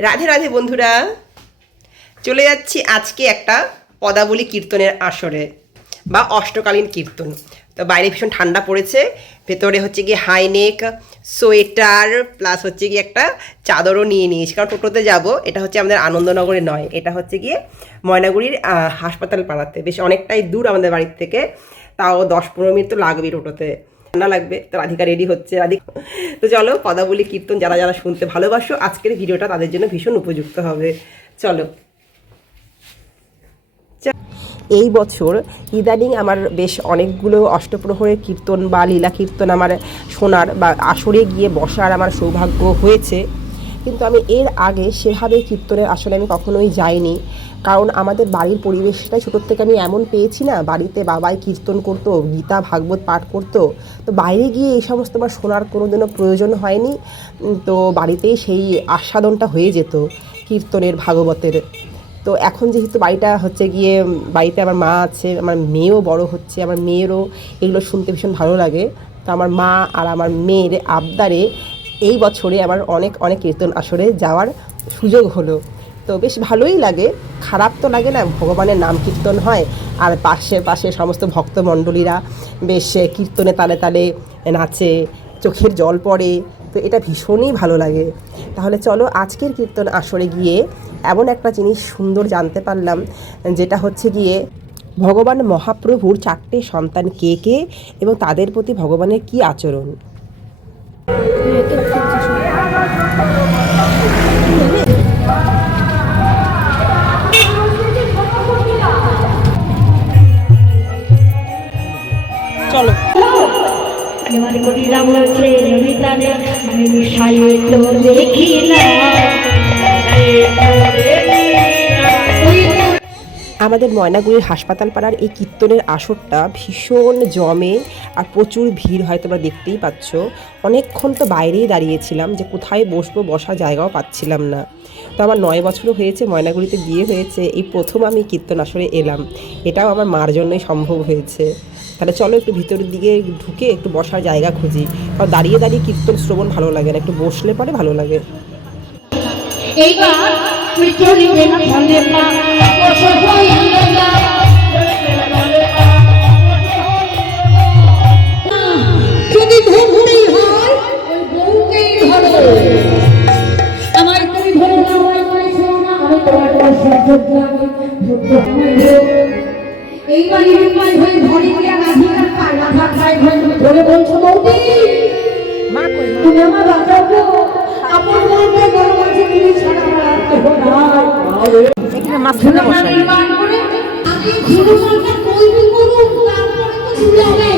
রাধে রাধে বন্ধুরা, চলে যাচ্ছি আজকে একটা পদাবলী কীর্তনের আসরে বা অষ্টকালীন কীর্তন। তো বাইরে ভীষণ ঠান্ডা পড়েছে, ভেতরে হচ্ছে গিয়ে হাইনেক, সোয়েটার প্লাস হচ্ছে গিয়ে একটা চাদরও নিয়ে নিয়েছি, কারণ টোটোতে যাব। এটা হচ্ছে আমাদের আনন্দনগরে নয়, এটা হচ্ছে গিয়ে ময়নাগুড়ির হাসপাতাল পাড়াতে, বেশ অনেকটাই দূর আমাদের বাড়ির থেকে, তাও 10-15 মিনিট তো লাগবেই টোটোতে। ঠান্ডা লাগবে, তো রাধিকা রেডি হচ্ছে। তো চলো, পদাবলী কীর্তন যারা যারা শুনতে ভালোবাসো, আজকের ভিডিওটা তাদের জন্য ভীষণ উপযুক্ত হবে। চলো। এই বছর ইদানিং আমার বেশ অনেকগুলো অষ্টপ্রহরের কীর্তন বা লীলা কীর্তন আমার শোনার বা আসরে গিয়ে বসার আমার সৌভাগ্য হয়েছে, কিন্তু আমি এর আগে সেভাবে কীর্তনের আসলে আমি কখনোই যাইনি। কারণ আমাদের বাড়ির পরিবেশটাই ছোটোর থেকে আমি এমন পেয়েছি না, বাড়িতে বাবাই কীর্তন করতো, গীতা ভাগবত পাঠ করতো, তো বাইরে গিয়ে এই সমস্ত আমার শোনার কোনো দিনও প্রয়োজন হয়নি। তো বাড়িতেই সেই আস্বাদনটা হয়ে যেত কীর্তনের ভাগবতের। তো এখন যেহেতু বাড়িটা হচ্ছে গিয়ে, বাড়িতে আমার মা আছে, আমার মেয়েও বড় হচ্ছে, আমার মেয়েরও এগুলো শুনতে ভীষণ ভালো লাগে। তো আমার মা আর আমার মেয়ের আবদারে এই বছরে আমার অনেক অনেক কীর্তন আসরে যাওয়ার সুযোগ হলো। তো বেশ ভালোই লাগে, খারাপ তো লাগে না, ভগবানের নাম কীর্তন হয় আর পাশে সমস্ত ভক্তমণ্ডলীরা বেশ কীর্তনে তালে তালে নাচে, চোখের জল পড়ে, তো এটা ভীষণই ভালো লাগে। তাহলে চলো, আজকের কীর্তন আসরে গিয়ে এমন একটা জিনিস সুন্দর জানতে পারলাম, যেটা হচ্ছে গিয়ে ভগবান মহাপ্রভুর 4টে সন্তান কে কে এবং তাদের প্রতি ভগবানের কি আচরণ। চলো। আমাদের ময়নাগুড়ির হাসপাতাল পাড়ার এই কীর্তনের আসরটা ভীষণ জমে আর প্রচুর ভিড় হয়, তোমরা দেখতেই পাচ্ছ। অনেকক্ষণ তো বাইরেই দাঁড়িয়েছিলাম, যে কোথায় বসবো, বসার জায়গাও পাচ্ছিলাম না। তো আমার 9 বছরও হয়েছে, ময়নাগুড়িতে বিয়ে হয়েছে, এই প্রথম আমি কীর্তন আসরে এলাম। এটাও আমার মার জন্যই সম্ভব হয়েছে। তাহলে চলো একটু ভিতরের দিকে ঢুকে একটু বসার জায়গা খুঁজি, কারণ দাঁড়িয়ে দাঁড়িয়ে কীর্তন শ্রবণ ভালো লাগে না, একটু বসলে পরে ভালো লাগে। যদি ধরতেই হয় ওই বউকেই ধরো, আমার তুমি ধরো না, আমার শোনো না, আমি তোমার এই বাড়ির উপায় হয়ে ঘরে গিয়ে রাধিকার পায়, রাধার পায় হয়ে তুমি ধরে বলছো, বৌদি তুমি আমার বাঁচাবো, আপন বলতে বড় মাঝে তুমি ছাড়া আমার আর কেহ নাই। মাঝখানে বসাই আগে ঘুরুমানটা তৈরি করুন, তারপরে তো ঘুরে হবে।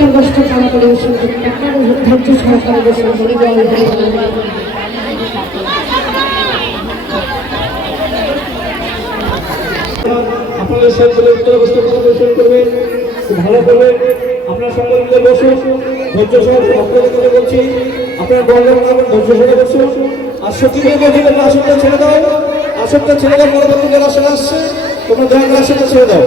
একটা কষ্ট ছাড়া পরিবেশন করতে আপনার ধৈর্য সহকারে বসে বলি জল আপনাদের সকলের উত্তর অবস্থা পরিবেশন করবেন, ভালো করবেন। আপনার সকল মিলে বসুন, ধৈর্য সহকারে আপনাদের কথা বলছি, আপনার বন্ধের মতো ধৈর্য সহকারে বসুন। আর সত্যি করে বলছি, তোমরা আসনটা ছেড়ে দাও, আসনটা ছেড়ে দাও। পরবর্তী যারা আসন আসছে তোমরা দয়া করে আসনটা ছেড়ে দাও।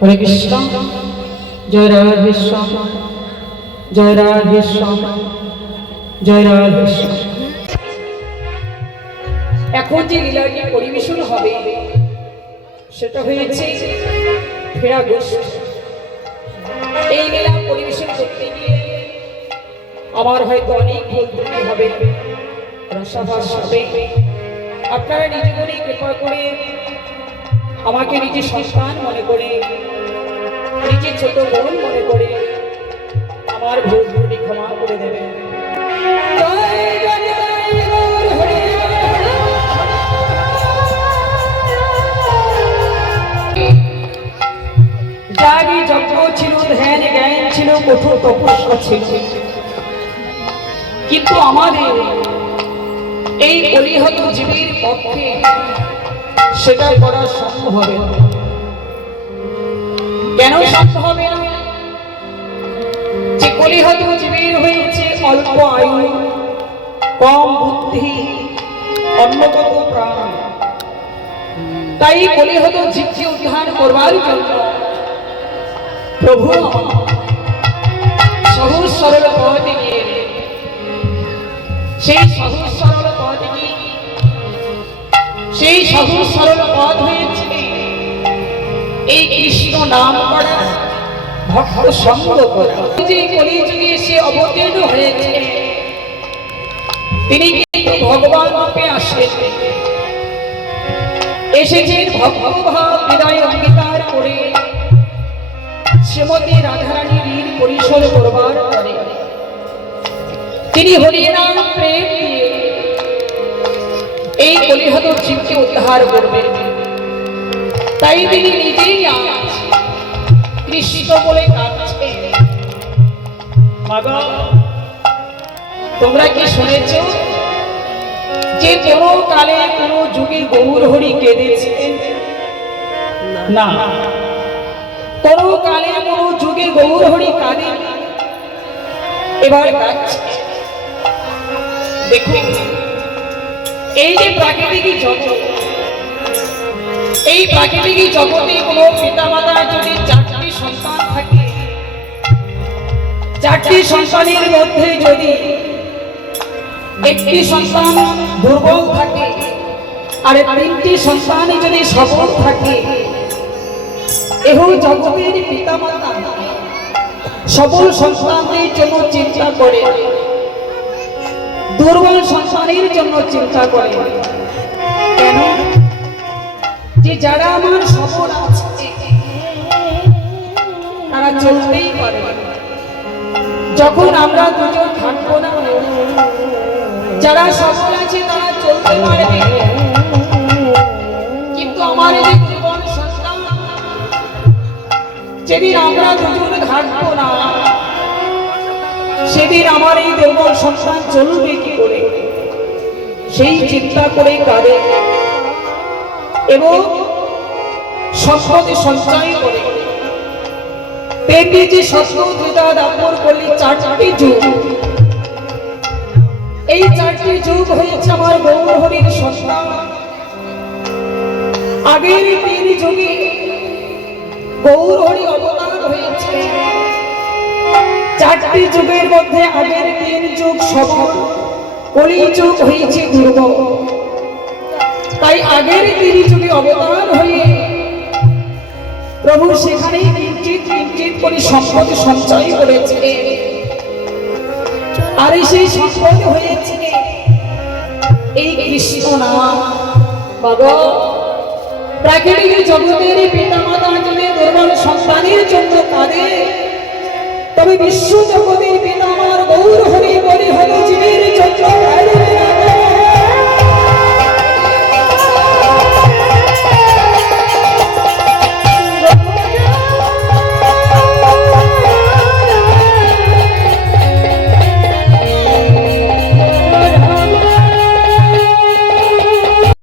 হরে কৃষ্ণ, জয় রাধে শ্যাম, জয় রাধে শ্যাম, জয় রাধে শ্যাম। এখন যে লীলাটি পরিবেশন হবে সেটা হয়েছে ফেরা গোষ্ঠ। এই লীলা পরিবেশন করতে গিয়ে আমার হয়তো অনেক ভুল ত্রুটি হবে, রসাভাস হবে। আপনারা নিজেদেরই কৃপা করে আমাকে নিজের সন্তান মনে করে, নিজের ছোট বোন মনে করে আমার ভুল ত্রুটি ক্ষমা করে দেবেন। যাগি যজ্ঞ ছিল, ধ্যান জ্ঞান ছিল, কঠোর তপস্যা ছিল, কিন্তু আমাদের এই কলিহত জীবের পক্ষে সেটা করা সম্ভব হবে না। কেন সম্ভব হবে না? যে কলিহত জীবের হয়েছে অল্প আয়ু, কম বুদ্ধি, অন্নগত প্রাণ। তাই কলিহত জীবকে উদ্ধার করবার জন্য প্রভু সহজ সরল পথ নিয়ে, সেই সহজ সরল পথ কি? সেই সহজ সরল পথ হয়েছে এই কৃষ্ণ নাম করা, ভক্ত সঙ্গ করা। যে কলিযুগে এসে অবতীর্ণ হয়েছে তিনি কিন্তু ভগবান রূপে আসেন, এসেছেন ভক্তভাব হৃদয় অঙ্গীকার করে শ্রীমতী রাধারানীর ঋণ পরিশোধ করবার পরে তিনি হরিনাম প্রেম দিয়ে এই কলিহত জীবকে উদ্ধার করবেন। তাই তিনি নিজেই আজ কৃষ্ণ বলে কাঁদছে। মাগো, তোমরা কি শুনেছ যে কোনো কালে কোনো যুগে গৌর হরি কেঁদেছে? না, কোনো কালে কোনো যুগে গৌর হরি কাঁদে। এবার কাঁদছে। দেখুন, এই যে প্রাকৃতিক জগৎ, এই প্রাকৃতিক জগতে কোনো পিতামাতার যদি চারটি সন্তান থাকে, চারটি সন্তানের মধ্যে যদি একটি সন্তান দুর্বল থাকে আর তিনটি সন্তান যদি সবল থাকে, এহ জগতের পিতামাতা সবল সন্তানদের জন্য চিন্তা করে, দুর্বল সন্তানের জন্য চিন্তা করে। কেন? যে যারা আমার সবল আছে তারা চলতেই পারে, যখন আমরা দুজন থাকবো না যারা সফল আছে তারা চলতে পারবে। কিন্তু আমার যে দুর্বল সন্তান, যেদিন আমরা দুজন থাকবো না সেদিন আমার এই দুর্বল সন্তান চলবে কি করে, সেই চিন্তা করে কাঁদে এবং সম্পদে সঞ্চয় করে। তেমনি যে সত্যতা দাপর করলে চারটি যুগ, এই চারটি যুগ হয়েছে আমার গৌর হরির সন্তান। আগের তিন যুগে গৌর হরি অবতার হয়েছিলেন। চারটি যুগের মধ্যে আগের 3 যুগ সফল, কলি যুগ হয়েছে দুর্বল। তাই আগের 3 যুগে অবতার হয়ে প্রভু সেখানেই কিঞ্চিত কিঞ্চিত করে সম্পদ সঞ্চয় করেছিলেন। আর সেই সম্পদ হয়েছিল এই কৃষ্ণ নাম। বাবা, প্রাকৃতিক জগতের পিতামাতা যদি দুর্বল সন্তানের জন্য কাঁদে, তবে বিশ্ব জগতের পিতা আমার গৌর হরি বলি হল যে